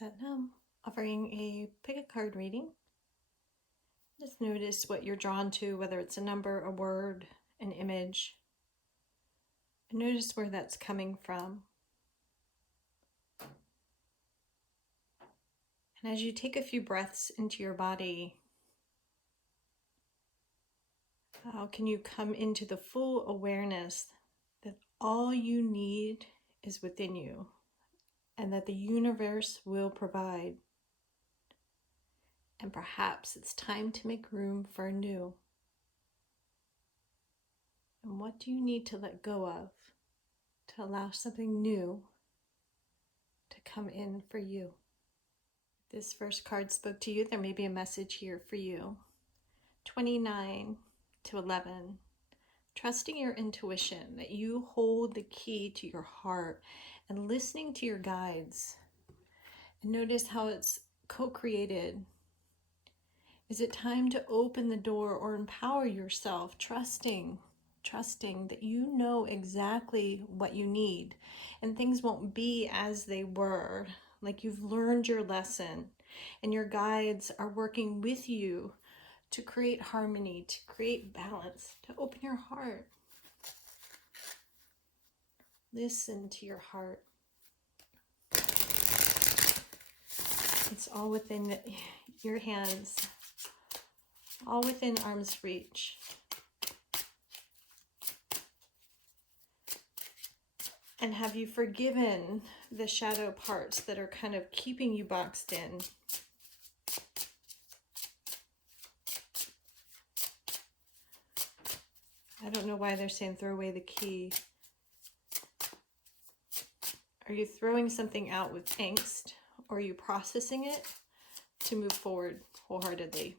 Set now, offering a pick a card reading. Just notice what you're drawn to, whether it's a number, a word, an image. And notice where that's coming from. And as you take a few breaths into your body, how can you come into the full awareness that all you need is within you and that the universe will provide. And perhaps it's time to make room for new. And what do you need to let go of to allow something new to come in for you? If this first card spoke to you, there may be a message here for you. 29 to 11. Trusting your intuition, that you hold the key to your heart and listening to your guides. And notice how it's co-created. Is it time to open the door or empower yourself, trusting that you know exactly what you need and things won't be as they were, like you've learned your lesson and your guides are working with you to create harmony, to create balance, to open your heart. Listen to your heart. It's all within your hands, all within arm's reach. And have you forgiven the shadow parts that are kind of keeping you boxed in? I don't know why they're saying throw away the key. Are you throwing something out with angst, or are you processing it to move forward wholeheartedly?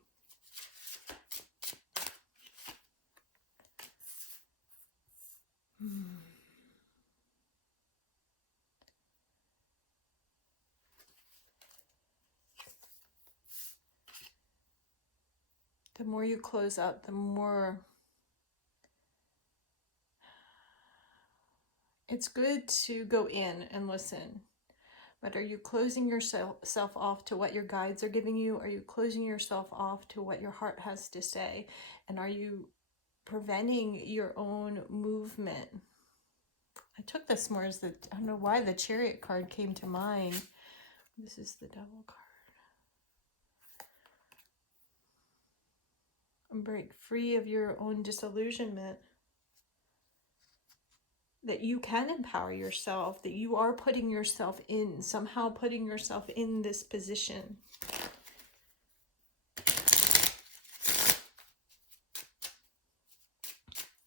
The more you close up, the more it's good to go in and listen. But are you closing yourself off to what your guides are giving you? Are you closing yourself off to what your heart has to say? And are you preventing your own movement? I took this more as I don't know why the Chariot card came to mind. This is the Devil card. And break free of your own disillusionment. That you can empower yourself, that you are putting yourself in, somehow putting yourself in this position.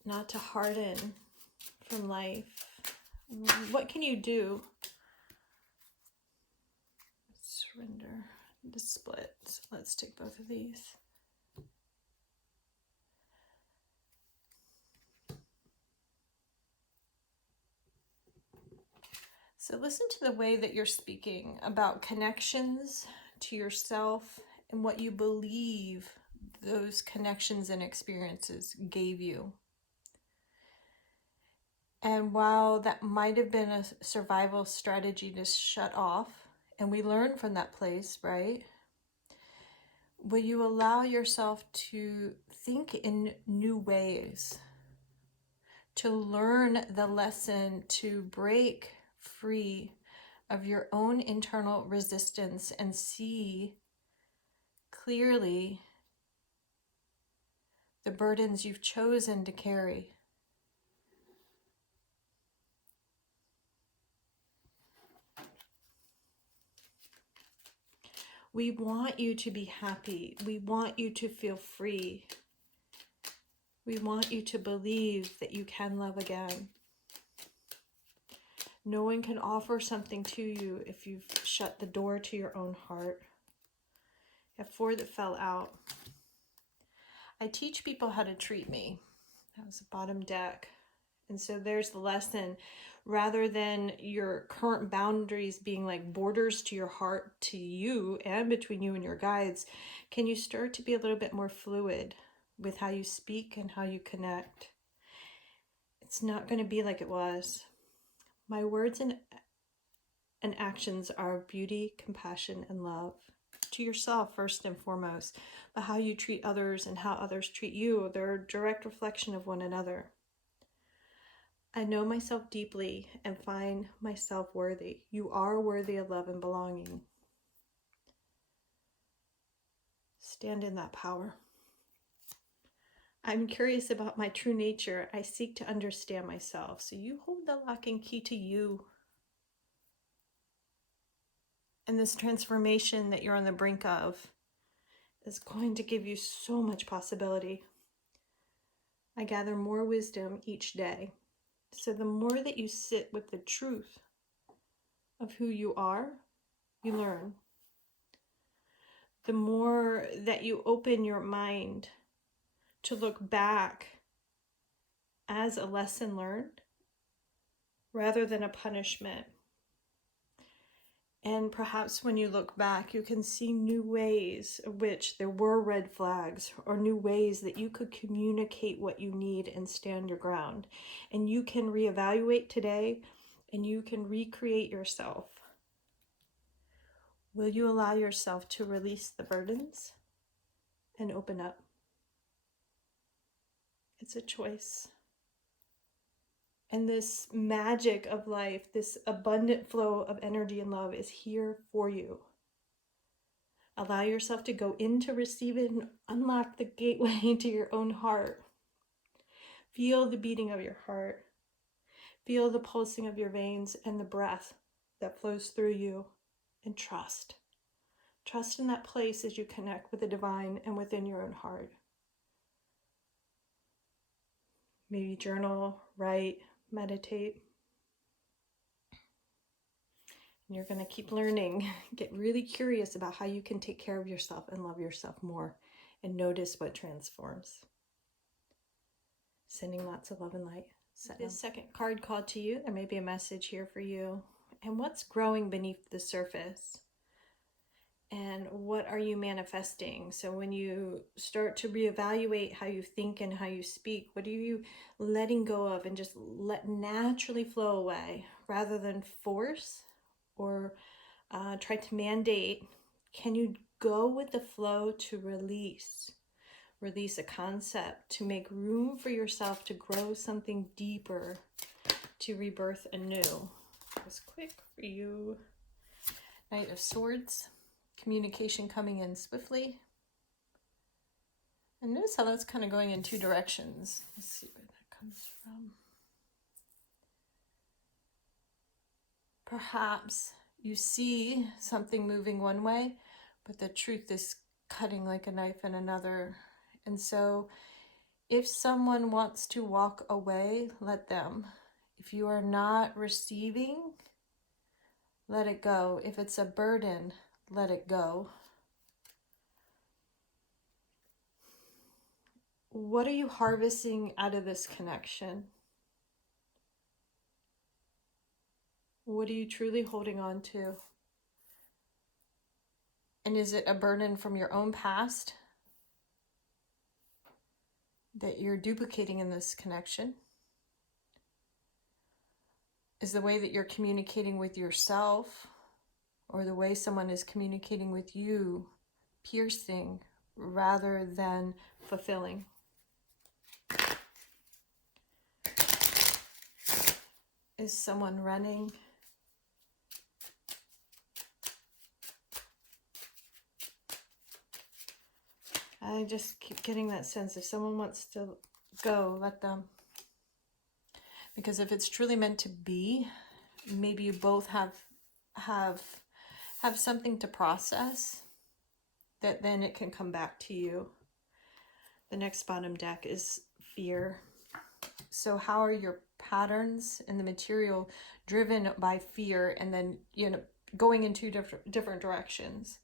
Not to harden from life. What can you do? Surrender, the split. So let's take both of these. So listen to the way that you're speaking about connections to yourself and what you believe those connections and experiences gave you. And while that might have been a survival strategy to shut off, and we learn from that place, right? Will you allow yourself to think in new ways, to learn the lesson, to break free of your own internal resistance and see clearly the burdens you've chosen to carry? We want you to be happy. We want you to feel free. We want you to believe that you can love again. No one can offer something to you if you've shut the door to your own heart. You have 4 that fell out. I teach people how to treat me. That was the bottom deck. And so there's the lesson. Rather than your current boundaries being like borders to your heart, to you and between you and your guides, can you start to be a little bit more fluid with how you speak and how you connect? It's not going to be like it was. My words and and actions are beauty, compassion, and love. To yourself first and foremost, but how you treat others and how others treat you, they're a direct reflection of one another. I know myself deeply and find myself worthy. You are worthy of love and belonging. Stand in that power. I'm curious about my true nature. I seek to understand myself. So you hold the lock and key to you. And this transformation that you're on the brink of is going to give you so much possibility. I gather more wisdom each day. So the more that you sit with the truth of who you are, you learn. The more that you open your mind to look back as a lesson learned rather than a punishment. And perhaps when you look back, you can see new ways in which there were red flags, or new ways that you could communicate what you need and stand your ground. And you can reevaluate today, and you can recreate yourself. Will you allow yourself to release the burdens and open up? It's a choice. And this magic of life, this abundant flow of energy and love is here for you. Allow yourself to go in to receive it and unlock the gateway into your own heart. Feel the beating of your heart. Feel the pulsing of your veins and the breath that flows through you. And trust. Trust in that place as you connect with the divine and within your own heart. Maybe journal, write, meditate. And you're going to keep learning. Get really curious about how you can take care of yourself and love yourself more, and notice what transforms. Sending lots of love and light. This second card called to you. There may be a message here for you. And what's growing beneath the surface? And what are you manifesting? So when you start to reevaluate how you think and how you speak, what are you letting go of and just let naturally flow away rather than force or try to mandate? Can you go with the flow to release a concept, to make room for yourself to grow something deeper, to rebirth anew? Just quick for you. Knight of Swords. Communication coming in swiftly. And notice how that's kind of going in two directions. Let's see where that comes from. Perhaps you see something moving one way, but the truth is cutting like a knife in another. And so if someone wants to walk away, let them. If you are not receiving, let it go. If it's a burden, let it go. What are you harvesting out of this connection? What are you truly holding on to? And is it a burden from your own past that you're duplicating in this connection? Is the way that you're communicating with yourself or the way someone is communicating with you piercing rather than fulfilling? Is someone running? I just keep getting that sense if someone wants to go, let them. Because if it's truly meant to be, maybe you both have something to process that then it can come back to you. The next bottom deck is fear. So how are your patterns and the material driven by fear, and then going in two different directions?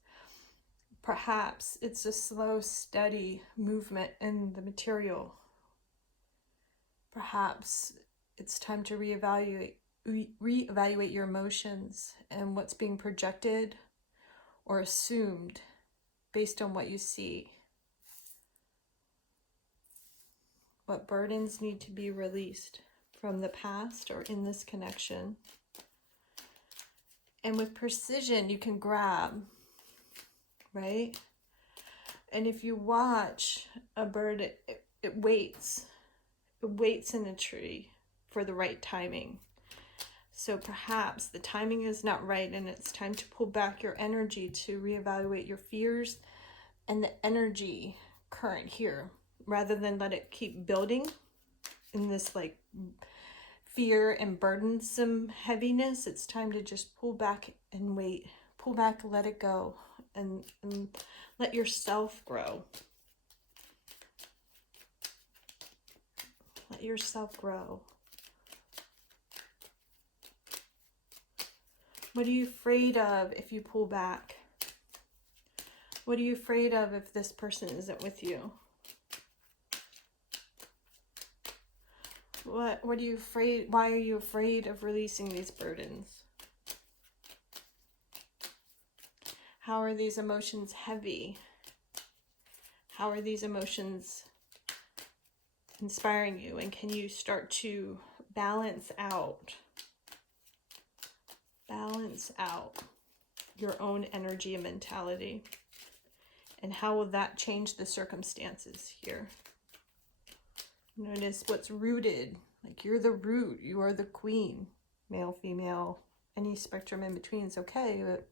Perhaps it's a slow, steady movement in the material. Perhaps it's time to reevaluate your emotions and what's being projected or assumed based on what you see. What burdens need to be released from the past or in this connection? And with precision, you can grab, right? And if you watch a bird, it waits. It waits in a tree for the right timing. So perhaps the timing is not right and it's time to pull back your energy to reevaluate your fears and the energy current here, rather than let it keep building in this like fear and burdensome heaviness. It's time to just pull back and wait. Pull back, let it go, and let yourself grow. Let yourself grow. What are you afraid of if you pull back? What are you afraid of if this person isn't with you? What are you afraid? Why are you afraid of releasing these burdens? How are these emotions heavy? How are these emotions inspiring you? And can you start to balance out your own energy and mentality? And how will that change the circumstances here? Notice what's rooted. Like, you're the root, you are the queen. Male, female, any spectrum in between is okay, but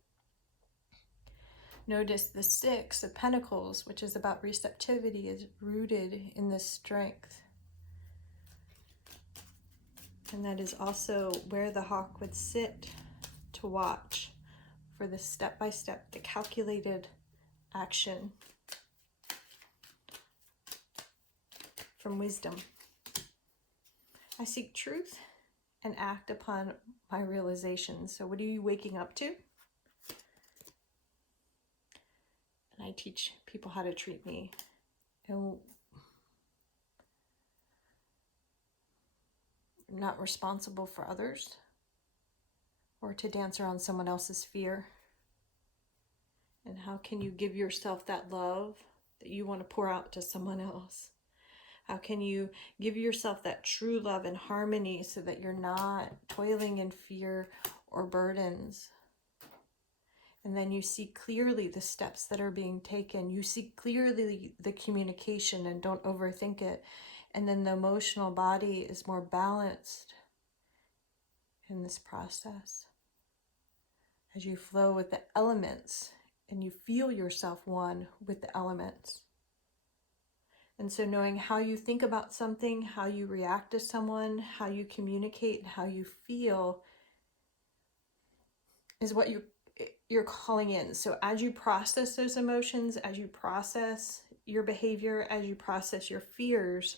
notice the Six of Pentacles, which is about receptivity, is rooted in this strength. And that is also where the hawk would sit to watch for the step-by-step, the calculated action from wisdom. I seek truth and act upon my realizations. So what are you waking up to? And I teach people how to treat me. And I'm not responsible for others or to dance around someone else's fear. And how can you give yourself that love that you want to pour out to someone else? How can you give yourself that true love and harmony so that you're not toiling in fear or burdens? And then you see clearly the steps that are being taken. You see clearly the communication and don't overthink it. And then the emotional body is more balanced in this process. As you flow with the elements and you feel yourself one with the elements. And so knowing how you think about something, how you react to someone, how you communicate, how you feel is what you're calling in. So as you process those emotions, as you process your behavior, as you process your fears,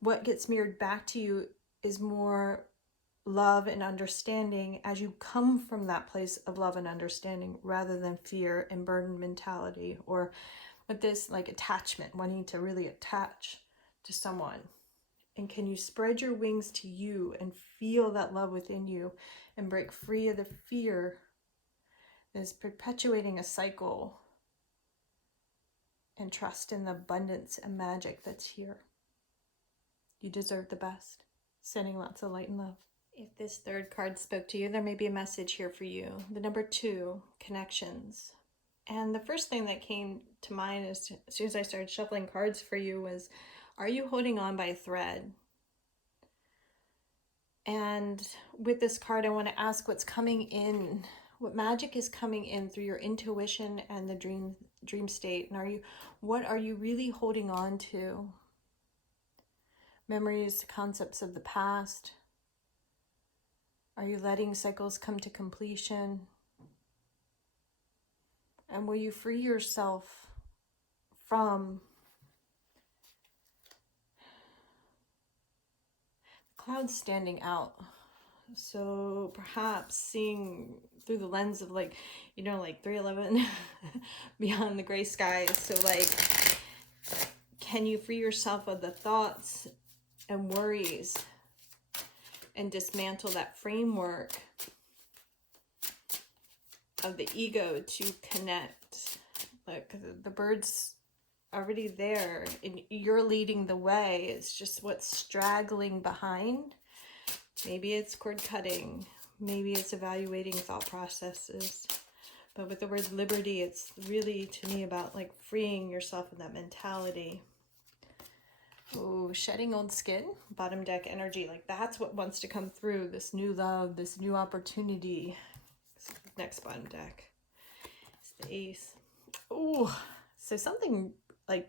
what gets mirrored back to you is more love and understanding as you come from that place of love and understanding rather than fear and burden mentality, or with this like attachment, wanting to really attach to someone. And can you spread your wings to you and feel that love within you and break free of the fear that is perpetuating a cycle, and trust in the abundance and magic that's here. You deserve the best. Sending lots of light and love. If this third card spoke to you, there may be a message here for you. The number 2, connections. And the first thing that came to mind as soon as I started shuffling cards for you was, are you holding on by a thread? And with this card, I want to ask what's coming in, what magic is coming in through your intuition and the dream state. And what are you really holding on to? Memories, concepts of the past. Are you letting cycles come to completion? And will you free yourself from clouds standing out? So perhaps seeing through the lens of like 311 beyond the gray skies. So like, can you free yourself of the thoughts and worries and dismantle that framework of the ego to connect? Like, the bird's already there and you're leading the way. It's just what's straggling behind. Maybe it's cord cutting. Maybe it's evaluating thought processes. But with the word liberty, it's really, to me, about like freeing yourself of that mentality. Oh, shedding old skin, bottom deck energy. Like that's what wants to come through. This new love, this new opportunity. Next bottom deck. It's the ace. Oh, so something like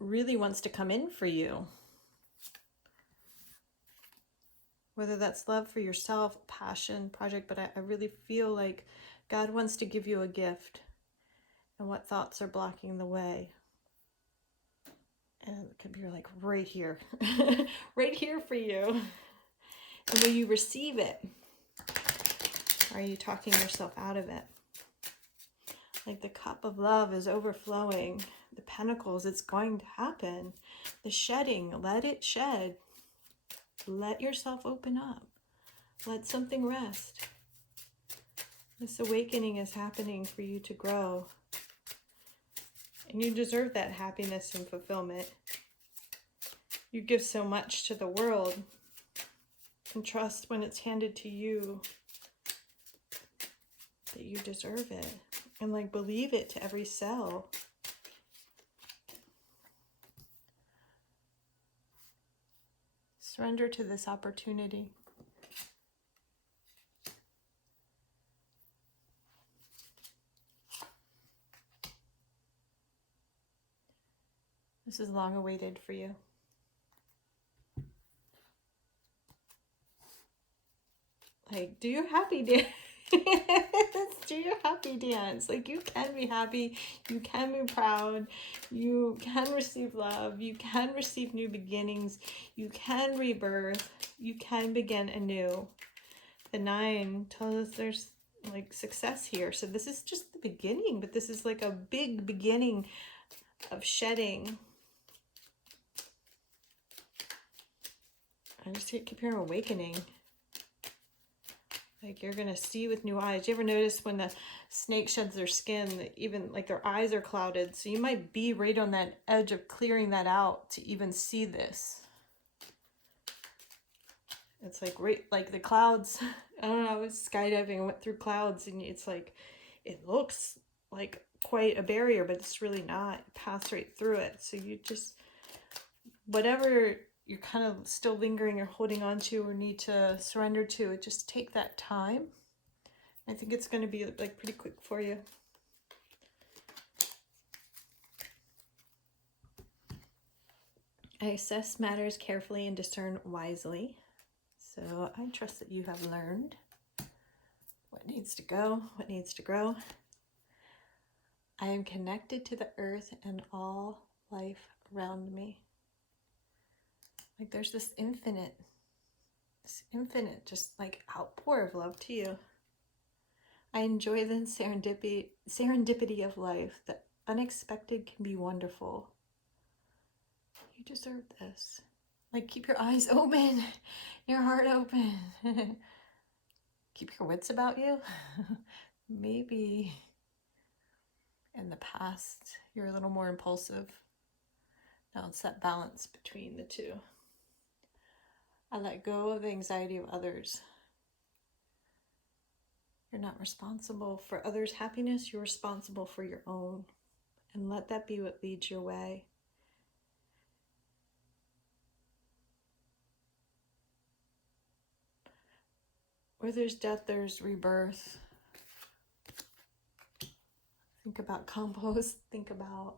really wants to come in for you. Whether that's love for yourself, passion, project, but I really feel like God wants to give you a gift. And what thoughts are blocking the way? And it could be like right here. Right here for you. And will you receive it? Or are you talking yourself out of it? Like the cup of love is overflowing. The pentacles, it's going to happen. The shedding, let it shed. Let yourself open up. Let something rest. This awakening is happening for you to grow. And you deserve that happiness and fulfillment. You give so much to the world. And trust when it's handed to you that you deserve it. And like believe it to every cell. Surrender to this opportunity. This is long awaited for you. Like, do your happy dance. Do your happy dance. Like, you can be happy. You can be proud. You can receive love. You can receive new beginnings. You can rebirth. You can begin anew. The 9 tells us there's like success here. So this is just the beginning, but this is like a big beginning of shedding. I just keep hearing awakening. Like you're going to see with new eyes. You ever notice when the snake sheds their skin, that even like their eyes are clouded? So you might be right on that edge of clearing that out to even see this. It's like right, like the clouds. I don't know, I was skydiving and went through clouds and it's like, it looks like quite a barrier, but it's really not. You pass right through it. So you just, whatever you're kind of still lingering or holding on to or need to surrender to, just take that time. I think it's going to be like pretty quick for you. I assess matters carefully and discern wisely. So I trust that you have learned what needs to go, what needs to grow. I am connected to the earth and all life around me. Like there's this infinite just like outpour of love to you. I enjoy the serendipity of life. The unexpected can be wonderful. You deserve this. Like keep your eyes open, your heart open. Keep your wits about you. Maybe in the past you're a little more impulsive. Now it's that balance between the two. I let go of the anxiety of others. You're not responsible for others' happiness. You're responsible for your own. And let that be what leads your way. Where there's death, there's rebirth. Think about compost. Think about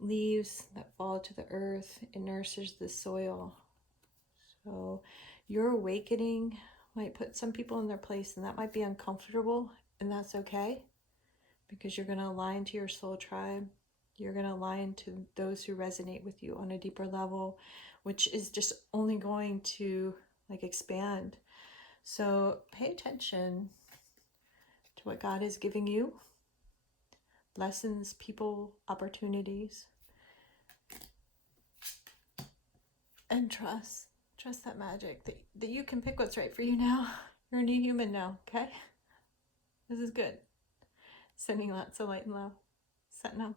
leaves that fall to the earth. It nourishes the soil. So your awakening might put some people in their place, and that might be uncomfortable, and that's okay, because you're going to align to your soul tribe. You're going to align to those who resonate with you on a deeper level, which is just only going to like expand. So pay attention to what God is giving you. Lessons, people, opportunities. And trust that magic, that you can pick what's right for you now. You're a new human now, okay? This is good. Sending lots of light and love. Set now.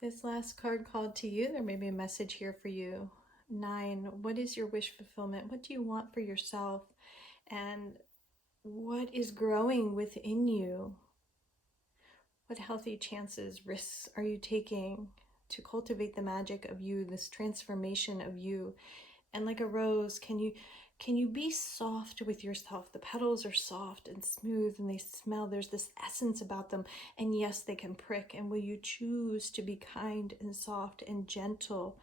This last card called to you. There may be a message here for you. 9, what is your wish fulfillment? What do you want for yourself? And what is growing within you? What healthy chances, risks are you taking to cultivate the magic of you, this transformation of you? And like a rose, can you be soft with yourself? The petals are soft and smooth and they smell. There's this essence about them. And yes, they can prick. And will you choose to be kind and soft and gentle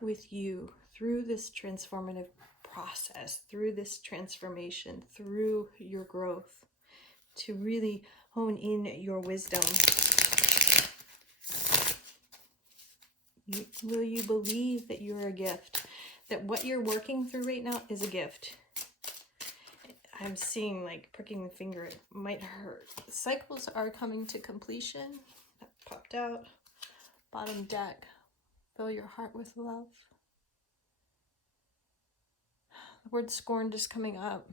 with you through this transformative process, through this transformation, through your growth, to really hone in your wisdom? Will you believe that you're a gift? That what you're working through right now is a gift? I'm seeing like pricking the finger, it might hurt. Cycles are coming to completion. That popped out. Bottom deck. Fill your heart with love. The word scorned is coming up.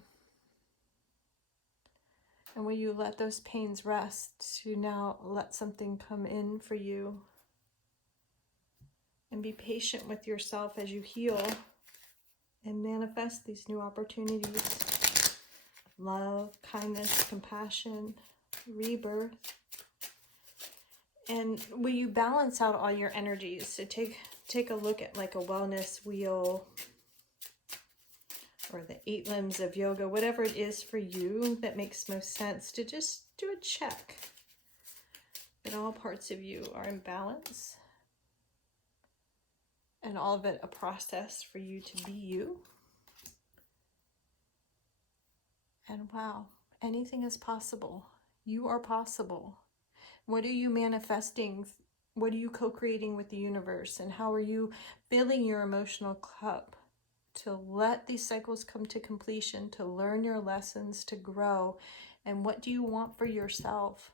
And will you let those pains rest to now let something come in for you? And be patient with yourself as you heal and manifest these new opportunities. Love, kindness, compassion, rebirth. And will you balance out all your energies? So take a look at like a wellness wheel or the 8 limbs of yoga, whatever it is for you that makes most sense, to just do a check that all parts of you are in balance and all of it a process for you to be you. And wow, anything is possible. You are possible. What are you manifesting? What are you co-creating with the universe? And how are you filling your emotional cup to let these cycles come to completion, to learn your lessons, to grow? And what do you want for yourself?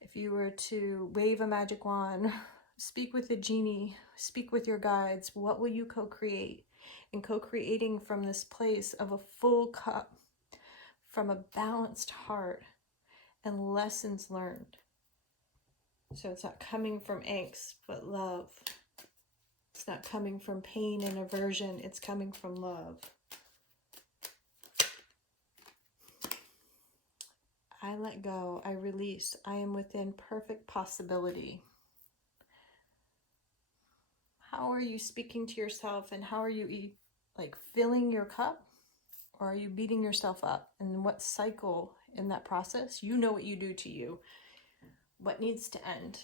If you were to wave a magic wand, speak with a genie, speak with your guides, what will you co-create? And co-creating from this place of a full cup, from a balanced heart, and lessons learned. So it's not coming from angst, but love. It's not coming from pain and aversion. It's coming from love. I let go. I release. I am within perfect possibility. How are you speaking to yourself, and how are you like filling your cup? Or are you beating yourself up? And what cycle in that process? You know what you do to you. What needs to end?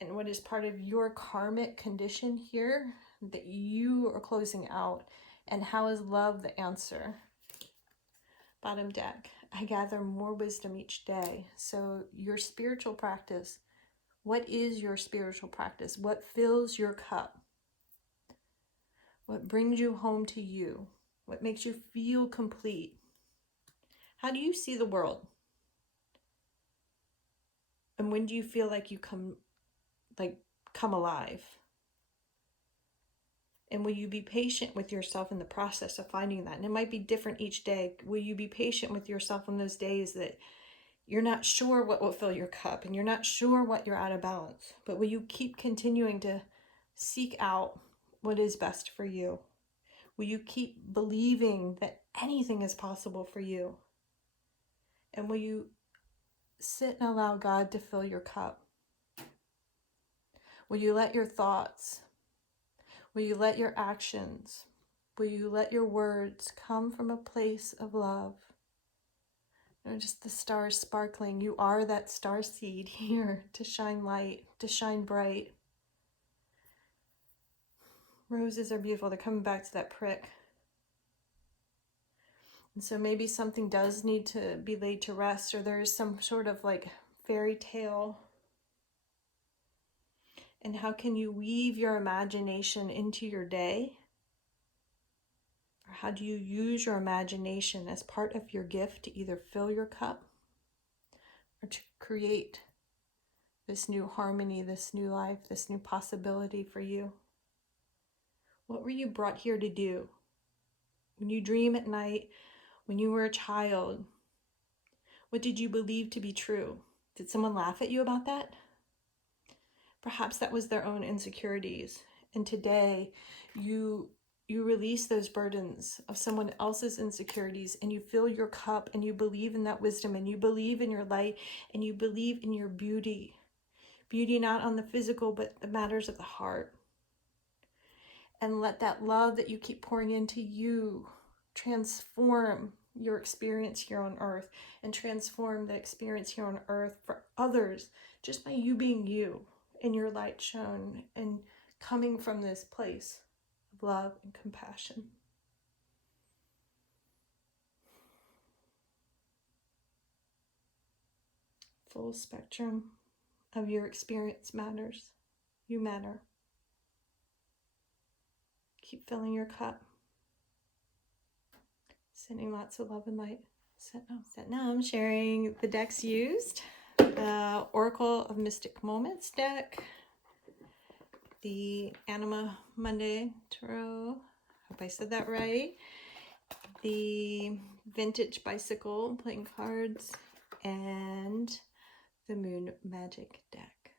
And what is part of your karmic condition here that you are closing out? And how is love the answer? Bottom deck. I gather more wisdom each day. So your spiritual practice, what is your spiritual practice? What fills your cup? What brings you home to you? What makes you feel complete? How do you see the world? And when do you feel like you come alive? And will you be patient with yourself in the process of finding that? And it might be different each day. Will you be patient with yourself on those days that you're not sure what will fill your cup and you're not sure what you're out of balance? But will you keep continuing to seek out what is best for you? Will you keep believing that anything is possible for you? And will you sit and allow God to fill your cup? Will you let your thoughts, will you let your actions, will you let your words come from a place of love? Just the stars sparkling. You are that star seed here to shine light, to shine bright. Roses are beautiful. They're coming back to that prick. And so maybe something does need to be laid to rest, or there's some sort of like fairy tale. And how can you weave your imagination into your day? Or how do you use your imagination as part of your gift to either fill your cup or to create this new harmony, this new life, this new possibility for you? What were you brought here to do? When you dream at night, when you were a child, what did you believe to be true? Did someone laugh at you about that? Perhaps that was their own insecurities. And today you release those burdens of someone else's insecurities, and you fill your cup, and you believe in that wisdom, and you believe in your light, and you believe in your beauty. Beauty not on the physical, but the matters of the heart. And let that love that you keep pouring into you transform your experience here on earth, and transform the experience here on earth for others, just by you being you and your light shown and coming from this place of love and compassion. Full spectrum of your experience matters. You matter. Keep filling your cup. Sending lots of love and light. Now I'm sharing the decks used. The Oracle of Mystic Moments deck. The Anima Monday Tarot. Hope I said that right. The Vintage Bicycle playing cards. And the Moon Magic deck.